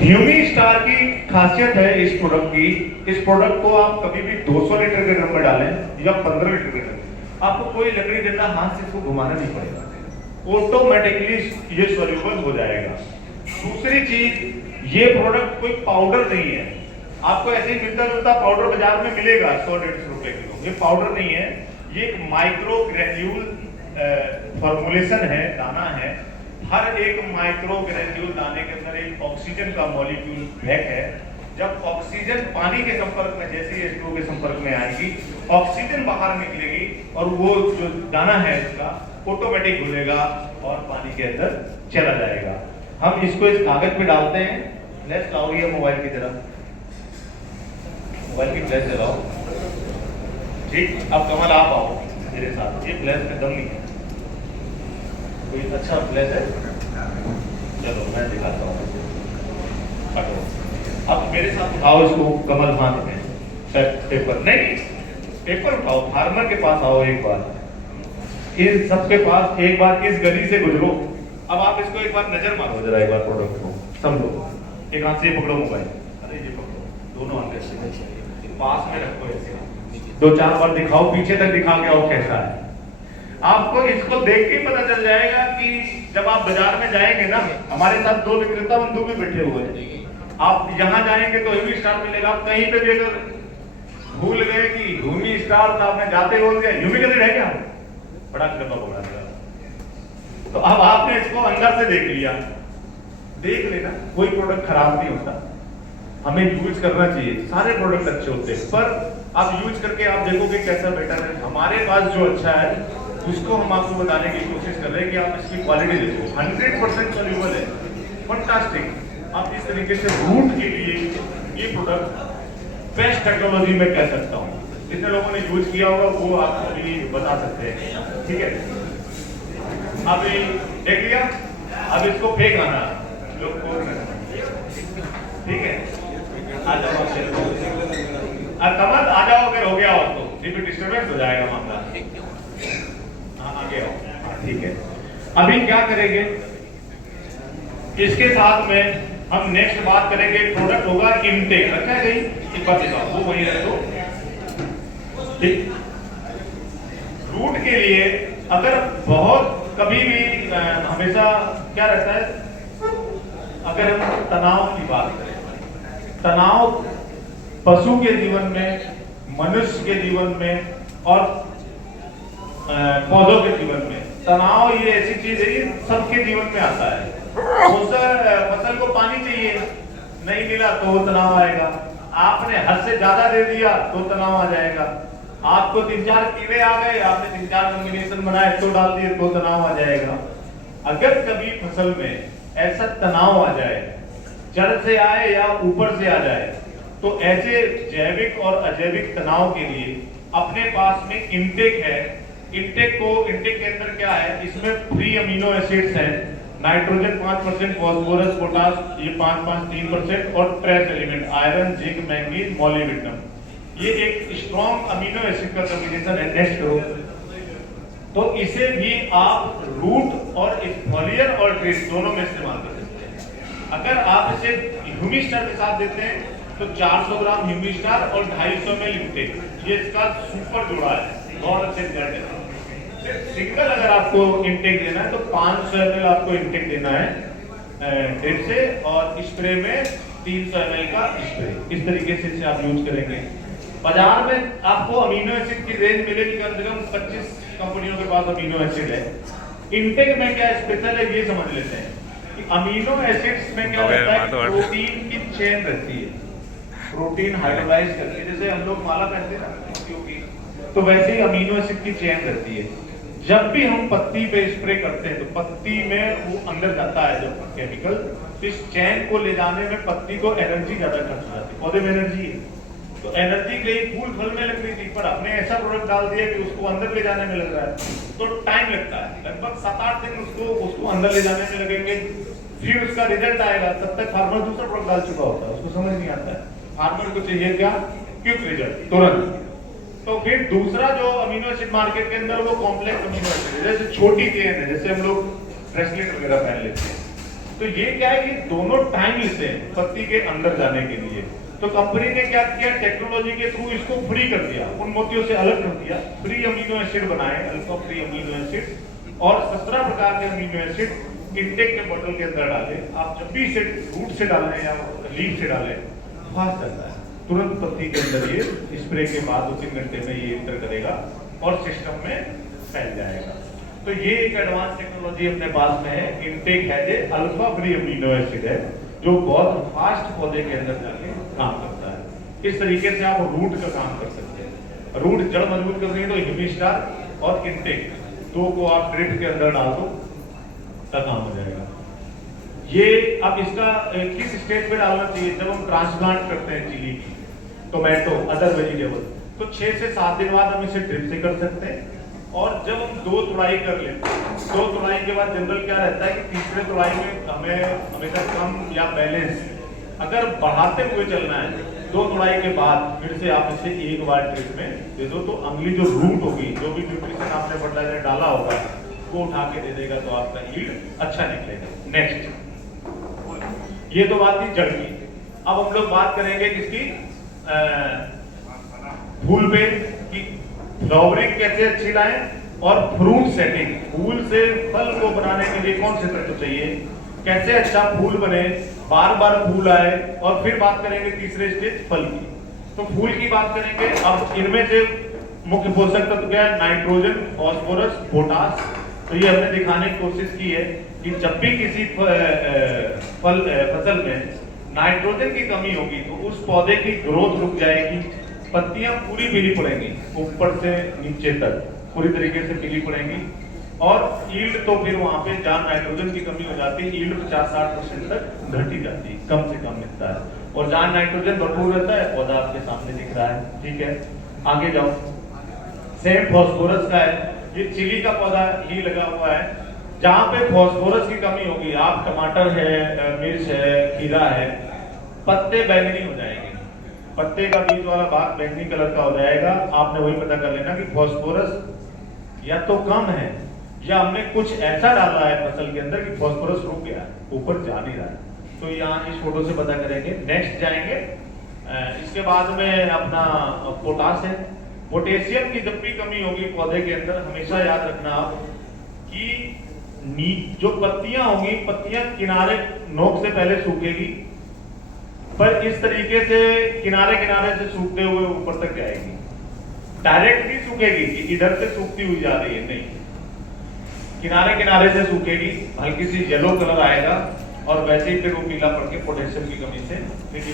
ह्यूमी star की खासियत है इस प्रोडक्ट की, इस प्रोडक्ट को आप कभी भी 200 लीटर के ड्रम में डालें या 15 लीटर के ड्रम, आपको कोई लकड़ी देता हाथ से इसको घुमाना नहीं पड़ेगा, ऑटोमेटिकली ये सॉल्यूबल हो जाएगा। दूसरी चीज, ये प्रोडक्ट कोई पाउडर नहीं है, आपको ऐसे ही मिलता जुलता पाउडर बाजार में मिलेगा 100-150 रुपए किलो। ये पाउडर नहीं है, ये एक माइक्रो ग्रेन्यूल फॉर्मुलेशन है, दाना है। हर एक माइक्रो ग्रेन्यूल दाने के अंदर एक ऑक्सीजन का मॉलिक्यूल पैक है। जब ऑक्सीजन पानी के संपर्क में, जैसे ही H2O के संपर्क में आएगी, ऑक्सीजन बाहर निकलेगी और वो जो दाना है इसका ऑटोमेटिक घुलेगा और पानी के अंदर चला जाएगा। हम इसको इस कागज पे डालते हैं। फ्लैश लाओ ये मोबाइल की तरफ, मोबाइल की फ्लैश जलाओ। ठीक, अब कमल आप आओ मेरे साथ। ये फ्लैश में दम नहीं है, कोई अच्छा फ्लैश है? चलो मैं दिखाता हूँ। अब मेरे साथ उठाओ इसको, कमल हाथ में पेपर नहीं, पेपर उठाओ, फार्मर के पास आओ एक बार, इन सबके पास एक बार इस गली से गुजरो। अब आप इसको एक बार नजर मारो जरा, एक बार प्रोडक्ट को समझो। एक हाथ से ये पकड़ो मोबाइल, अरे ये पकड़ो, दोनों हाथ ऐसे पास में रखो, ऐसे 2-4 बार दिखाओ, पीछे तक दिखा के आओ कैसा है। आपको इसको देख के पता चल जाएगा कि जब आप बाजार में जाएंगे ना, हमारे साथ 2 विक्रेता बंधु भी बैठे हुए हैं, आप यहाँ जाएंगे तो ह्यूमी स्टार मिलेगा। आप कहीं पे भी अगर भूल गए कि ह्यूमी स्टार था, आपने जाते बोल दिया ह्यूमी का है क्या, बड़ा कृपा बोला दिया। तो अब आपने इसको अंदर से देख लिया, देख लेना, कोई प्रोडक्ट खराब नहीं होता, हमें यूज करना चाहिए, सारे प्रोडक्ट अच्छे होते हैं, पर आप यूज करके आप देखोगे कैसा बेटर है। हमारे पास जो अच्छा है उसको हम आपको बताने की कोशिश कर रहे हैं कि आप इसकी क्वालिटी देखो, 100% सॉल्यूबल है, फंटास्टिक। आप इस तरीके से रूट के लिए ये प्रोडक्ट बेस्ट टेक्नोलॉजी में कह सकता हूँ, जितने लोगों ने यूज किया होगा वो आपको भी बता सकते हैं। ठीक है, अभी देख लिया, अब इसको फेंक आना लोग को, ठीक है, आ जाओ कमल, आ जाओ, अगर हो गया हो तो नहीं तो डिस्टर्बेंस हो जाएगा मामला। हाँ आगे आओ, ठीक है। अभी क्या करेंगे, इसके साथ में हम नेक्स्ट बात करेंगे, प्रोडक्ट होगा इनटेक। रखा है कहीं, एक बार दिखाओ, वो वहीं रख दो। ठीक, रूट के लिए अगर बहुत कभी भी हमेशा क्या रहता है, अगर हम तनाव की बात करें, तनाव पशु के जीवन में, मनुष्य के जीवन में और पौधों के जीवन में, तनाव ये ऐसी चीज है, ये सबके जीवन में आता है। फसल को पानी चाहिए, नहीं मिला तो तनाव आएगा। आपने हद से ज्यादा दे दिया तो तनाव आ जाएगा। आपको 3-4 कीड़े आ गए, आपने 3-4 कॉम्बिनेशन बनाए तो डाल दिए तो तनाव आ जाएगा। अगर कभी फसल में ऐसा तनाव आ जाए, जड़ से आए या ऊपर से आ जाए, तो ऐसे जैविक और अजैविक तनाव के लिए अपने पास में इंटेक है। इंटेक के अंदर क्या है, इसमें फ्री अमीनो एसिड्स हैं, नाइट्रोजन 5%, फास्फोरस, पोटास ये 5-5-3% और trace element iron, zinc, manganese, molybdenum, ये एक स्ट्रॉन्ग अमीनो एसिड का कॉम्बिनेशन है। नेक्स्ट करो, तो इसे भी आप रूट और फॉलियर और ट्रेस दोनों में इस्तेमाल कर सकते हैं। अगर आप इसे ह्यूमी स्टार के साथ देते हैं तो 400 ग्राम ह्यूमी स्टार और 250 ml इंटेक, ये इसका सुपर जोड़ा है, बहुत अच्छे रिजल्ट है। सिंगल अगर आपको इंटेक देना है तो 500 ml आपको इंटेक देना है ड्रिप से, और स्प्रे में 300 ml का स्प्रे। इस तरीके से इसे आप यूज करेंगे। बाजार में आपको अमीनो एसिड की रेंज मिलेगी कम से कम 25 कंपनियों के पास अमीनो एसिड है। इंटेक में क्या स्पेशल है ये समझ लेते हैं कि अमीनो एसिड्स में क्या होता है, प्रोटीन की चेन रहती है, प्रोटीन हाइड्रोलाइज करके, जैसे हम लोग माला पहनते हैं ना क्योंकि, तो वैसे ही अमीनो एसिड की चेन रहती है। जब भी हम पत्ती पे स्प्रे करते हैं तो पत्ती में वो अंदर जाता है जो केमिकल, तो इस चेन को ले जाने में पत्ती को एनर्जी ज्यादा खर्च हो जाती है, पौधे में एनर्जी है, तो एनर्जी के लिए फूल फल में लग रही थी, पर हमने ऐसा प्रोडक्ट डाल दिया कि उसको अंदर ले जाने में लग रहा है, तो टाइम लगता है, लगभग 7-8 दिन उसको अंदर ले जाने में लगेंगे, फिर उसका रिजल्ट आएगा। तब तक फार्मर दूसरा प्रोडक्ट डाल चुका होता है, उसको समझ नहीं आता है। फार्मर को चाहिए क्या, क्विक रिजल्ट, तुरंत। तो फिर दूसरा जो अमीनो एसिड मार्केट के अंदर वो कॉम्प्लेक्स अमीनो एसिड है, जैसे छोटी चेन है, जैसे हम लोग ब्रेसलेट वगैरह पहन लेते हैं, तो ये क्या है कि दोनों टाइम लेते हैं पत्ती के अंदर जाने के लिए। तो कंपनी ने क्या किया, टेक्नोलॉजी के थ्रू इसको फ्री कर दिया, उन मोतियों से अलग कर दिया, फ्री अमीनो एसिड बनाए, अल्फा फ्री अमीनो एसिड, और 17 प्रकार के अमीनो एसिड इंटेक के बोतल के अंदर डाले। आप जब भी इसे रूट से डालें या लीफ से डालें, फास्ट जाता है, तुरंत पत्ती के अंदर ये स्प्रे के बाद 2-3 घंटे में ये इंटर करेगा और सिस्टम में फैल जाएगा। तो ये एक एडवांस टेक्नोलॉजी अपने पास में है। इंटेक है जो अल्फा फ्री अमीनो एसिड है, जो बहुत फास्ट पौधे के अंदर जाके काम करता है। इस तरीके से आप रूट का काम कर सकते हैं। रूट जड़ मजबूत करनी है तो हिमिस्टार और इंटेक दो को आप ड्रिप के अंदर डाल दो, का काम हो जाएगा। ये अब इसका किस स्टेज पे डालना चाहिए, जब हम ट्रांसप्लांट करते हैं चिली की, टोमेटो, अदर वेजिटेबल, तो 6 से 7 दिन बाद हम इसे ड्रिप से कर सकते हैं। और जब हम 2 तुड़ाई कर लेते हैं, 2 तुड़ाई के बाद जनरल क्या रहता है कि तीसरे तुड़ाई में हमें हमेशा कम या बैलेंस अगर बढ़ाते हुए चलना है, 2 तुड़ाई के बाद फिर से आप इसे एक बार ड्रिप में दे दो, तो अगली जो रूट होगी, जो भी न्यूट्रिशन आपने फर्टिलाइजर डाला होगा, वो उठा के दे देगा, तो आपका यील्ड अच्छा निकलेगा। नेक्स्ट, ये तो बात थी जड़ की। अब हम लोग बात करेंगे किसकी, फूल पे की फ्लावरिंग कैसे अच्छी लाएं और फ्रूट सेटिंग, फूल से फल को बनाने के लिए कौन से तत्व चाहिए, कैसे अच्छा फूल बने, बार बार फूल आए, और फिर बात करेंगे तीसरे स्टेज फल की। तो फूल की बात करेंगे। अब इनमें से मुख्य पोषक तत्व क्या है, नाइट्रोजन, फास्फोरस, पोटास। तो ये हमने दिखाने की कोशिश की है कि जब भी किसी फसल में नाइट्रोजन की कमी होगी तो उस पौधे की ग्रोथ रुक जाएगी, पत्तियां पूरी पीली पड़ेंगी, ऊपर से नीचे तक पूरी तरीके से पीली पड़ेंगी, और यील्ड तो फिर वहां पे जहां नाइट्रोजन की कमी हो जाती है, यील्ड 50-60% तक घट ही जाती है, कम से कम मिलता है। और जहां नाइट्रोजन भरपूर रहता है, पौधा आपके सामने दिख रहा है। ठीक है, आगे जाओ। सेम फास्फोरस का है, ये चिली का पौधा ही लगा हुआ है। जहां पे फास्फोरस की कमी होगी, आप टमाटर है, मिर्च है, खीरा है, पत्ते बैंगनी हो जाएंगे, पत्ते का बीच वाला भाग बैंगनी कलर का हो जाएगा। आपने वही पता कर लेना कि फास्फोरस या तो कम है या हमने कुछ ऐसा डाला है फसल के अंदर कि फास्फोरस रुक गया, ऊपर जा नहीं रहा है। तो यहाँ इस फोटो से पता करेंगे। नेक्स्ट जाएंगे, इसके बाद में अपना पोटास है। पोटेशियम की जब भी कमी होगी पौधे के अंदर, हमेशा याद रखना आप कि जो पत्तियां होंगी, पत्तियां किनारे नोक से पहले सूखेगी, पर इस तरीके से किनारे किनारे से सूखते हुए ऊपर तक जाएगी, डायरेक्ट नहीं सूखेगी कि इधर से सूखती हुई जा रही है, नहीं, किनारे किनारे से सूखेगी, हल्की सी येलो कलर आएगा और वैसे ही फिर वो पीला पड़ के पोटेशियम की कमी से